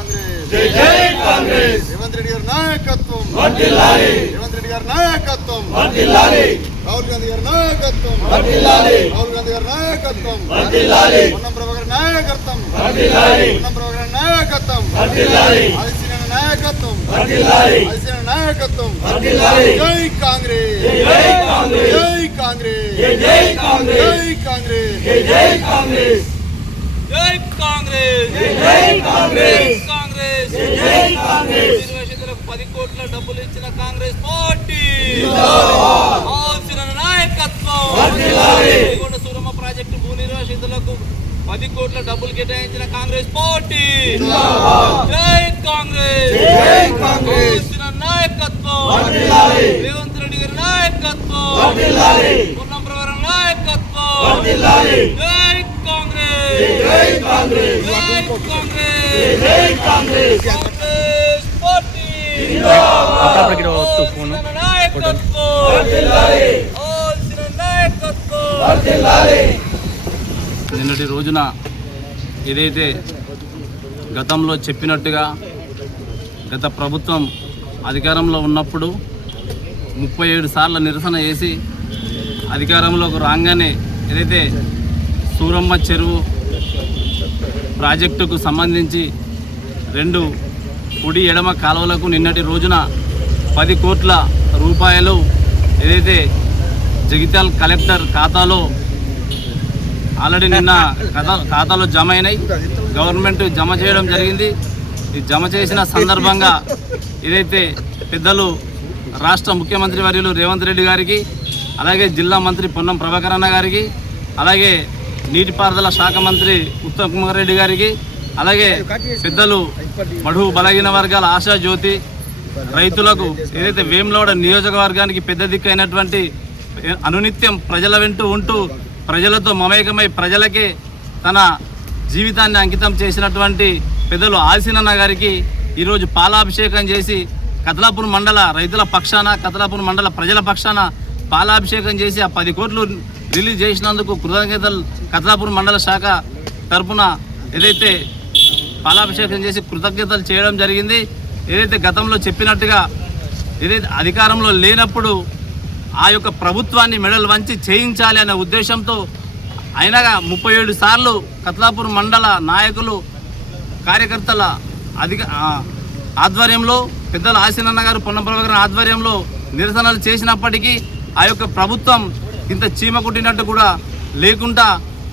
కాంగ్రెస్. జై జై కాంగ్రెస్. రేవంత్ రెడ్డి గారి నాయకత్వం. వర్ధిల్లాలి రేవంత్ రెడ్డి గారి నాయకత్వం. వర్ధిల్లాలి రాహుల్ గాంధీ గారి నాయకత్వం. వర్ధిల్లాలి రాహుల్ గాంధీ గారి నాయకత్వం. వర్ధిల్లాలి పొన్నం ప్రభాకర్ నాయకత్వం. వర్ధిల్లాలి పొన్నం ప్రభాకర్ నాయకత్వం. వర్ధిల్లాలి ఆదిశీన నాయకత్వం. వర్ధిల్లాలి ఆదిశీన నాయకత్వం. వర్ధిల్లాలి జై కాంగ్రెస్. జై కాంగ్రెస్. జై కాంగ్రెస్. జై జై కాంగ్రెస్. జై కాంగ్రెస్. జై జై కాంగ్రెస్. జై కాంగ్రెస్. జై జై కాంగ్రెస్. నిర్వాసితులకు పది కోట్ల డబ్బులు ఇచ్చిన కాంగ్రెస్ పార్టీ నాయకత్వం సురమ ప్రాజెక్టు భూ నిర్వాసితులకు పది కోట్ల డబ్బులు కేటాయించిన కాంగ్రెస్ పార్టీ. జై కాంగ్రెస్ నాయకత్వం. రేవంత్ రెడ్డి గారి నాయకత్వం నాయకత్వం. జై కాంగ్రెస్ నాయకత్వం కాంగ్రెస్ నిన్నటి రోజున ఏదైతే గతంలో చెప్పినట్టుగా గత ప్రభుత్వం అధికారంలో ఉన్నప్పుడు ముప్పై ఏడు సార్లు నిరసన చేసి అధికారంలోకి రాగానే ఏదైతే సూరమ్మ చెరువు ప్రాజెక్టుకు సంబంధించి రెండు కుడి ఎడమ కాలువలకు నిన్నటి రోజున పది కోట్ల రూపాయలు ఏదైతే జగిత్యాల కలెక్టర్ ఖాతాలో ఆల్రెడీ నిన్న ఖాతా ఖాతాలో జమ అయినాయి గవర్నమెంట్ జమ చేయడం జరిగింది. ఈ జమ చేసిన సందర్భంగా ఏదైతే పెద్దలు రాష్ట్ర ముఖ్యమంత్రి వర్యులు రేవంత్ రెడ్డి గారికి అలాగే జిల్లా మంత్రి పొన్నం ప్రభాకర్ అన్న గారికి అలాగే నీటిపారుదల శాఖ మంత్రి ఉత్తమ్ కుమార్ రెడ్డి గారికి అలాగే పెద్దలు బడుగు బలహీన వర్గాల ఆశా జ్యోతి రైతులకు ఏదైతే వేములవాడ నియోజకవర్గానికి పెద్ద దిక్కైనటువంటి అనునిత్యం ప్రజల వెంటూ ఉంటూ ప్రజలతో మమేకమై ప్రజలకే తన జీవితాన్ని అంకితం చేసినటువంటి పెద్దలు ఆసినన్న గారికి ఈరోజు పాలాభిషేకం చేసి కతలాపూర్ మండల రైతుల పక్షాన కతలాపూర్ మండల ప్రజల పక్షాన పాలాభిషేకం చేసి ఆ పది కోట్లు రిలీజ్ చేసినందుకు కృతజ్ఞతలు. కథాపూర్ మండల శాఖ తరపున ఏదైతే పాలాభిషేకం చేసి కృతజ్ఞతలు చేయడం జరిగింది ఏదైతే గతంలో చెప్పినట్టుగా ఏదైతే అధికారంలో లేనప్పుడు ఆ యొక్క ప్రభుత్వాన్ని మెడలు వంచి చేయించాలి అనే ఉద్దేశంతో అయినగా ముప్పై ఏడు సార్లు కత్లాపూర్ మండల నాయకులు కార్యకర్తల అధిక ఆధ్వర్యంలో పెద్దల ఆశీనన్న గారు పొన్నప్రభ గారి ఆధ్వర్యంలో నిరసనలు చేసినప్పటికీ ఆ యొక్క ప్రభుత్వం ఇంత చీమ కుట్టినట్టు కూడా లేకుండా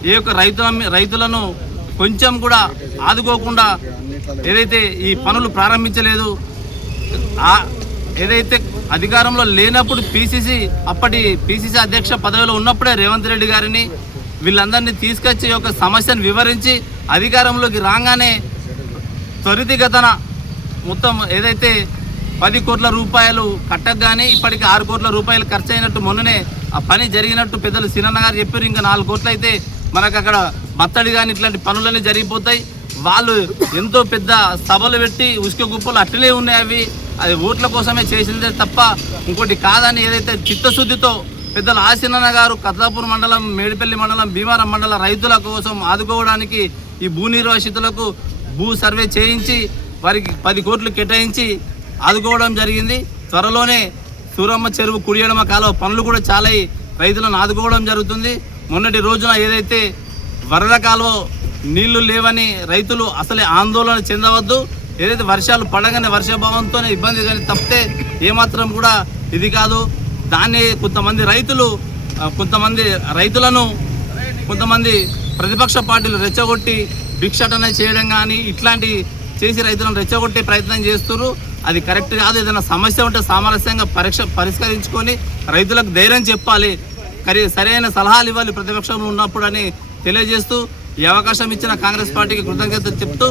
ఏ యొక్క రైతుల రైతులను కొంచెం కూడా ఆదుకోకుండా ఏదైతే ఈ పనులు ప్రారంభించలేదు ఏదైతే అధికారంలో లేనప్పుడు పిసిసి అప్పటి పిసిసి అధ్యక్ష పదవిలో ఉన్నప్పుడే రేవంత్ రెడ్డి గారిని వీళ్ళందరినీ తీసుకొచ్చి యొక్క సమస్యను వివరించి అధికారంలోకి రాగానే త్వరితగతన మొత్తం ఏదైతే పది కోట్ల రూపాయలు కట్టగానే ఇప్పటికి ఆరు కోట్ల రూపాయలు ఖర్చు అయినట్టు మొన్ననే ఆ పని జరిగినట్టు పెద్దలు సినన్న గారు చెప్పారు. ఇంకా నాలుగు కోట్లు అయితే మనకు అక్కడ మత్తడి కానీ ఇట్లాంటి పనులన్నీ జరిగిపోతాయి. వాళ్ళు ఎంతో పెద్ద సభలు పెట్టి ఉసుక గుప్పలు అట్లే ఉన్నాయి అవి. అది ఓట్ల కోసమే చేసిందే తప్ప ఇంకోటి కాదని ఏదైతే చిత్తశుద్ధితో పెద్దలు ఆసినన్న గారు కత్లాపూర్ మండలం మేడిపల్లి మండలం భీమారం మండల రైతుల కోసం ఆదుకోవడానికి ఈ భూ నిర్వాసితులకు భూ సర్వే చేయించి వారికి పది కోట్లు కేటాయించి ఆదుకోవడం జరిగింది. త్వరలోనే సూరమ్మ చెరువు కుడియడమ కాలువ పనులు కూడా చాలా రైతులను ఆదుకోవడం జరుగుతుంది. మొన్నటి రోజున ఏదైతే వరద కాలువ నీళ్ళు లేవని రైతులు అసలే ఆందోళన చెందవద్దు. ఏదైతే వర్షాలు పడగానే వర్షభావంతో ఇబ్బంది కానీ తప్పితే ఏమాత్రం కూడా ఇది కాదు. దాన్ని కొంతమంది రైతులు కొంతమంది రైతులను కొంతమంది ప్రతిపక్ష పార్టీలు రెచ్చగొట్టి భిక్షాటన చేయడం కానీ ఇట్లాంటి చేసి రైతులను రెచ్చగొట్టే ప్రయత్నం చేస్తున్నారు అది కరెక్ట్ కాదు. ఏదైనా సమస్య ఉంటే సామరస్యంగా పరీక్ష పరిష్కరించుకొని రైతులకు ధైర్యం చెప్పాలి. కరి సరైన సలహాలు ఇవ్వాలి ప్రతిపక్షంలో ఉన్నప్పుడు అని తెలియజేస్తూ ఈ అవకాశం ఇచ్చిన కాంగ్రెస్ పార్టీకి కృతజ్ఞతలు చెప్తూ